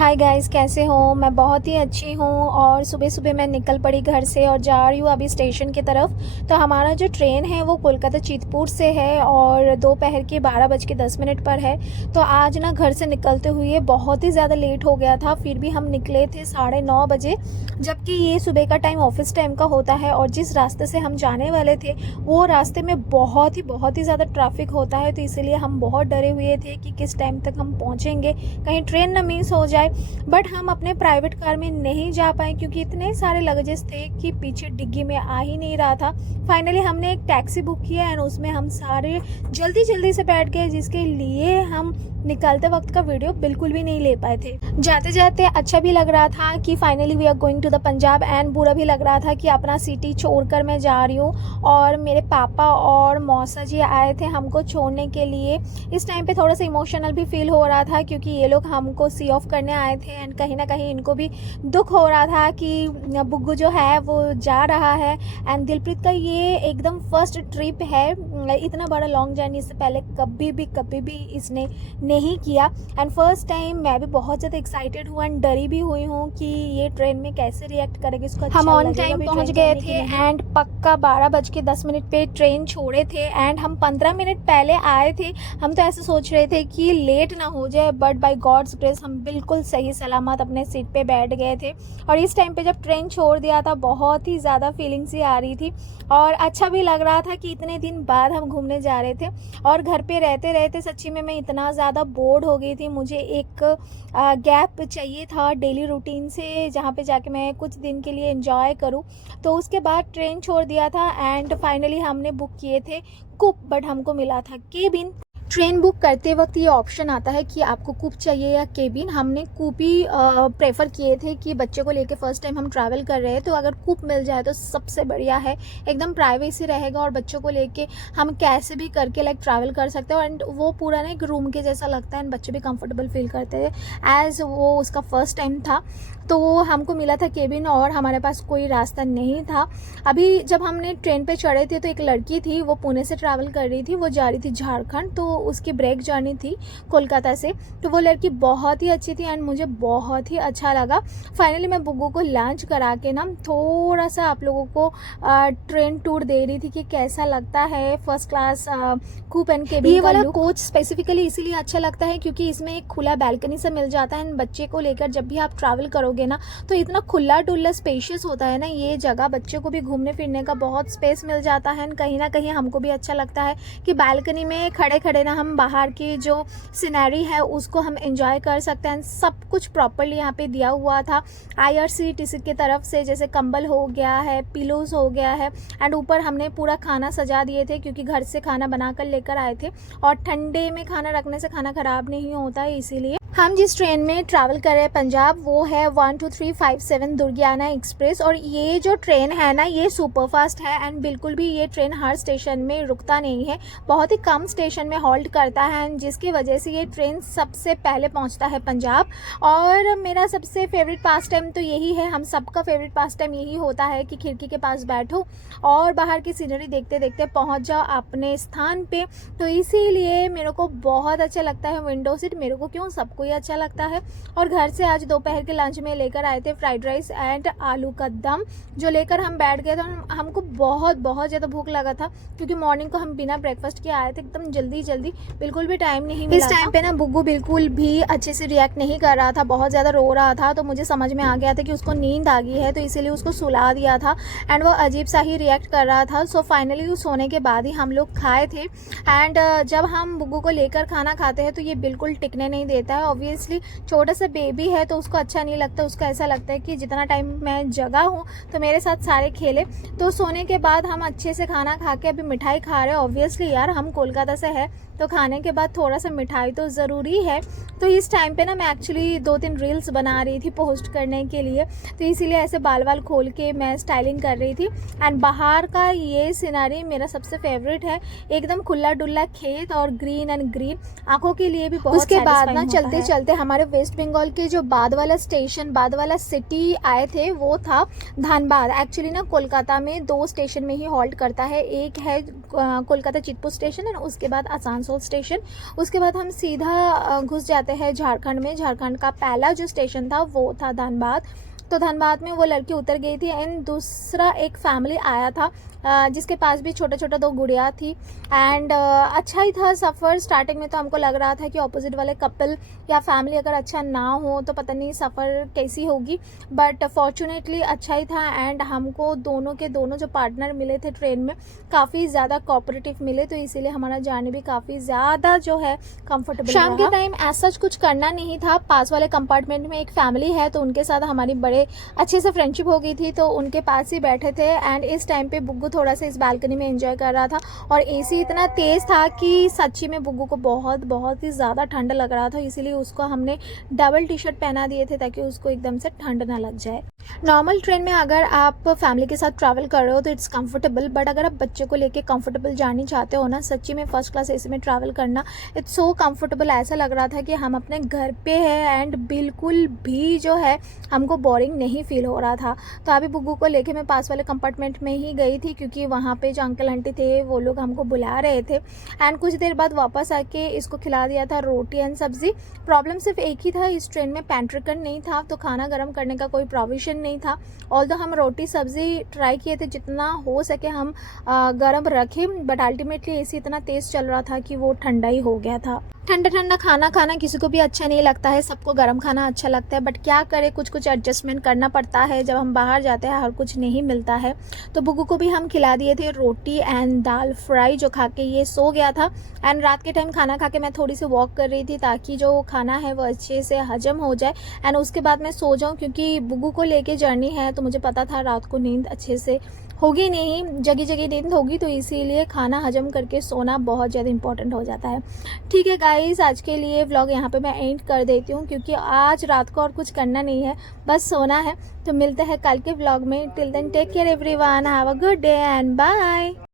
Hi guys, कैसे हो? मैं बहुत ही अच्छी हूँ। और सुबह सुबह मैं निकल पड़ी घर से और जा रही हूँ अभी स्टेशन की तरफ। तो हमारा जो ट्रेन है वो कोलकाता चितपुर से है और दोपहर के 12:10 पर है। तो आज ना घर से निकलते हुए बहुत ही ज़्यादा लेट हो गया था। फिर भी हम निकले थे 9:30 बजे, जबकि ये सुबह का टाइम ऑफिस टाइम का होता है। और जिस रास्ते से हम जाने वाले थे वो रास्ते में बहुत ही ज़्यादा ट्रैफिक होता है। तो इसीलिए हम बहुत डरे हुए थे कि किस टाइम तक हम पहुँचेंगे, कहीं ट्रेन ना मिस हो जाए। बट हम अपने प्राइवेट कार में नहीं जा पाए क्योंकि इतने सारे लगेजेस थे कि पीछे डिग्गी में आ ही नहीं रहा था। फाइनली हमने एक टैक्सी बुक किया एंड उसमें हम सारे जल्दी से बैठ गए, जिसके लिए हम निकलते वक्त का वीडियो बिल्कुल भी नहीं ले पाए थे। जाते जाते अच्छा भी लग रहा था कि finally we are going to the Punjab, and बुरा भी लग रहा था कि अपना सिटी छोड़कर मैं जा रही हूँ। और मेरे पापा और मौसा जी आए थे हमको छोड़ने के लिए। इस टाइम पे थोड़ा सा इमोशनल भी फील हो रहा था क्योंकि ये लोग हमको सी ऑफ करने आए थे एंड कहीं ना कहीं इनको भी दुख हो रहा था कि बुग्गू जो है वो जा रहा है। एंड दिलप्रीत का ये एकदम फर्स्ट ट्रिप है। इतना बड़ा लॉन्ग जर्नी इससे पहले कभी भी इसने नहीं किया। एंड फर्स्ट टाइम मैं भी बहुत ज़्यादा एक्साइटेड हूँ एंड डरी भी हुई हूँ कि ये ट्रेन में कैसे रिएक्ट करेगी, उसको अच्छा हम ऑन लगेगा टाइम भी पहुंच ट्रेन गए जर्नी थे की नहीं। एंड पक्का 12:10 पे ट्रेन छोड़े थे एंड हम 15 मिनट पहले आए थे। हम तो ऐसे सोच रहे थे कि लेट ना हो जाए, बट बाय गॉड्स ग्रेस हम बिल्कुल सही सलामत अपने सीट पे बैठ गए थे। और इस टाइम पे जब ट्रेन छोड़ दिया था बहुत ही ज़्यादा फीलिंग सी आ रही थी और अच्छा भी लग रहा था कि इतने दिन बाद हम घूमने जा रहे थे। और घर पे रहते रहते सच्ची में मैं इतना ज़्यादा बोर्ड हो गई थी। मुझे एक गैप चाहिए था डेली रूटीन से, जहाँ पे जाके मैं कुछ दिन के लिए एंजॉय करूँ। तो उसके बाद ट्रेन छोड़ दिया था एंड फाइनली हमने बुक किए थे कूप, बट हमको मिला था केबिन। ट्रेन बुक करते वक्त ये ऑप्शन आता है कि आपको कूप चाहिए या केबिन। हमने कूप ही प्रेफर किए थे कि बच्चे को लेके फर्स्ट टाइम हम ट्रैवल कर रहे हैं, तो अगर कूप मिल जाए तो सबसे बढ़िया है। एकदम प्राइवेसी रहेगा और बच्चों को लेके हम कैसे भी करके ट्रैवल कर सकते हो। एंड वो पूरा ना एक रूम के जैसा लगता है एंड बच्चे भी कंफर्टेबल फील करते हैं एज वो उसका फर्स्ट टाइम था। तो हमको मिला था केबिन और हमारे पास कोई रास्ता नहीं था। अभी जब हमने ट्रेन पे चढ़े थे तो एक लड़की थी, वो पुणे से ट्रैवल कर रही थी, वो जा रही थी झारखंड। तो उसकी ब्रेक जर्नी थी कोलकाता से। तो वो लड़की बहुत ही अच्छी थी एंड मुझे बहुत ही अच्छा लगा। फाइनली मैं बुग्गू को लंच करा के ना थोड़ा सा आप लोगों को ट्रेन टूर दे रही थी कि कैसा लगता है first class coupe and cabin. ये वाला कोच स्पेसिफिकली इसीलिए अच्छा लगता है क्योंकि इसमें एक खुला बैल्कनी से मिल जाता है एंड बच्चे को लेकर जब भी आप ट्रैवल करोगे ना तो इतना खुला डुल्ला स्पेशियस होता है ना ये जगह, बच्चे को भी घूमने फिरने का बहुत स्पेस मिल जाता है। कहीं ना कहीं हमको भी अच्छा लगता है कि बैल्कनी में खड़े खड़े ना हम बाहर की जो सिनेरी है उसको हम एंजॉय कर सकते हैं। सब कुछ प्रॉपरली यहाँ पे दिया हुआ था IRCTC की तरफ से, जैसे कंबल हो गया है, पिलोज हो गया है एंड ऊपर हमने पूरा खाना सजा दिए थे क्योंकि घर से खाना बनाकर लेकर आए थे और ठंडे में खाना रखने से खाना ख़राब नहीं होता है। इसीलिए हम जिस ट्रेन में ट्रैवल कर रहे हैं पंजाब वो है 12357 दुर्गियाना एक्सप्रेस। और ये जो ट्रेन है ना ये सुपर फास्ट है एंड बिल्कुल भी ये ट्रेन हर स्टेशन में रुकता नहीं है, बहुत ही कम स्टेशन में हॉल्ट करता है एंड जिसकी वजह से ये ट्रेन सबसे पहले पहुंचता है पंजाब। और मेरा सबसे फेवरेट पास टाइम तो यही है, हम सबका फेवरेट पास टाइम यही होता है कि खिड़की के पास बैठो और बाहर की सीनरी देखते देखते पहुँच जाओ अपने स्थान पर। तो इसीलिए मेरे को बहुत अच्छा लगता है विंडो सीट। मेरे को क्यों, सबको ही अच्छा लगता है। और घर से आज दोपहर के लंच में लेकर आए थे फ्राइड राइस एंड आलू का दम, जो लेकर हम बैठ गए थे। हमको बहुत ज़्यादा भूख लगा था क्योंकि मॉर्निंग को हम बिना ब्रेकफास्ट के आए थे, एकदम जल्दी बिल्कुल भी टाइम नहीं मिला। इस टाइम पे ना बुग्गू बिल्कुल भी अच्छे से रिएक्ट नहीं कर रहा था, बहुत ज़्यादा रो रहा था। तो मुझे समझ में आ गया था कि उसको नींद आ गई है, तो इसीलिए उसको सुला दिया था एंड वो अजीब सा ही रिएक्ट कर रहा था। सो फाइनली सोने के बाद ही हम लोग खाए थे। एंड जब हम बुग्गू को लेकर खाना खाते हैं तो ये बिल्कुल टिकने नहीं देता है। ऑब्वियसली छोटा सा बेबी है तो उसको अच्छा नहीं लगता, उसको ऐसा लगता है कि जितना टाइम मैं जगा हूँ तो मेरे साथ सारे खेले। तो सोने के बाद हम अच्छे से खाना खा के अभी मिठाई खा रहे हैं। ऑब्वियसली यार हम कोलकाता से है तो खाने के बाद थोड़ा सा मिठाई तो ज़रूरी है। तो इस टाइम पे ना मैं एक्चुअली 2-3 रील्स बना रही थी पोस्ट करने के लिए, तो इसीलिए ऐसे बाल वाल खोल के मैं स्टाइलिंग कर रही थी। एंड बाहर का ये सिनारी मेरा सबसे फेवरेट है, एकदम खुला डुल्ला खेत और ग्रीन एंड ग्रीन, आंखों के लिए भी बहुत। उसके बाद ना चलते चलते हमारे वेस्ट बंगाल के जो बाद वाला स्टेशन, बाद वाला सिटी आए थे वो था धनबाद। एक्चुअली ना कोलकाता में 2 स्टेशन में ही हॉल्ट करता है, एक है कोलकाता चितपुर स्टेशन है ना, उसके बाद आसनसोल स्टेशन, उसके बाद हम सीधा घुस जाते हैं झारखंड में। झारखंड का पहला जो स्टेशन था वो था धनबाद। तो धनबाद में वो लड़की उतर गई थी एंड दूसरा एक फैमिली आया था जिसके पास भी छोटा छोटा 2 गुड़िया थी। एंड अच्छा ही था सफ़र। स्टार्टिंग में तो हमको लग रहा था कि ऑपोजिट वाले कपल या फैमिली अगर अच्छा ना हो तो पता नहीं सफ़र कैसी होगी, बट फॉर्चुनेटली अच्छा ही था। एंड हमको दोनों के दोनों जो पार्टनर मिले थे ट्रेन में काफ़ी ज़्यादा कोऑपरेटिव मिले, तो इसीलिए हमारा जर्नी भी काफ़ी ज़्यादा जो है कंफर्टेबल। शाम के टाइम ऐसा कुछ करना नहीं था। पास वाले कंपार्टमेंट में एक फैमिली है तो उनके साथ हमारी बड़े अच्छे से फ्रेंडशिप हो गई थी, तो उनके पास ही बैठे थे। एंड इस टाइम पे बुग्गू थोड़ा सा इस बालकनी में एंजॉय कर रहा था और एसी इतना तेज़ था कि सच्ची में बुग्गू को बहुत ही ज़्यादा ठंड लग रहा था, इसीलिए उसको हमने डबल टी-शर्ट पहना दिए थे ताकि उसको एकदम से ठंड ना लग जाए। नॉर्मल ट्रेन में अगर आप फैमिली के साथ ट्रैवल कर रहे हो तो इट्स कंफर्टेबल, बट अगर आप बच्चे को लेके कंफर्टेबल जानी चाहते हो ना, सच्ची में फर्स्ट क्लास एसी में ट्रैवल करना इट्स सो कंफर्टेबल। ऐसा लग रहा था कि हम अपने घर पे हैं एंड बिल्कुल भी जो है हमको बोरिंग नहीं फील हो रहा था। तो अभी बुग्गू को लेके मैं पास वाले कंपार्टमेंट में ही गई थी क्योंकि वहाँ पे जो अंकल आंटी थे वो लोग हमको बुला रहे थे। एंड कुछ देर बाद वापस आके इसको खिला दिया था रोटी एंड सब्ज़ी। प्रॉब्लम सिर्फ एक ही था, इस ट्रेन में पेंट्री कट नहीं था तो खाना गर्म करने का कोई प्रोविज़न नहीं था। ऑल्दो हम रोटी सब्ज़ी ट्राई किए थे जितना हो सके हम गर्म रखें, बट अल्टीमेटली एसी इतना तेज़ चल रहा था कि वो ठंडा ही हो गया था। ठंडा ठंडा खाना खाना किसी को भी अच्छा नहीं लगता है, सबको गर्म खाना अच्छा लगता है, बट क्या करें, कुछ कुछ एडजस्टमेंट करना पड़ता है। जब हम बाहर जाते हैं हर कुछ नहीं मिलता है। तो बुग्गू को भी हम खिला दिए थे रोटी एंड दाल फ्राई, जो खा के ये सो गया था। एंड रात के टाइम खाना खा के मैं थोड़ी सी वॉक कर रही थी ताकि जो खाना है वो अच्छे से हजम हो जाए एंड उसके बाद मैं सो जाऊँ, क्योंकि बुग्गू को लेके जर्नी है तो मुझे पता था रात को नींद अच्छे से होगी नहीं, जगी जगी नींद होगी, तो इसीलिए खाना हजम करके सोना बहुत ज़्यादा इंपॉर्टेंट हो जाता है। ठीक है गाइस, आज के लिए व्लॉग यहाँ पे मैं एंड कर देती हूँ क्योंकि आज रात को और कुछ करना नहीं है, बस सोना है। तो मिलते हैं कल के व्लॉग में। Till then take care everyone, have a good day and bye.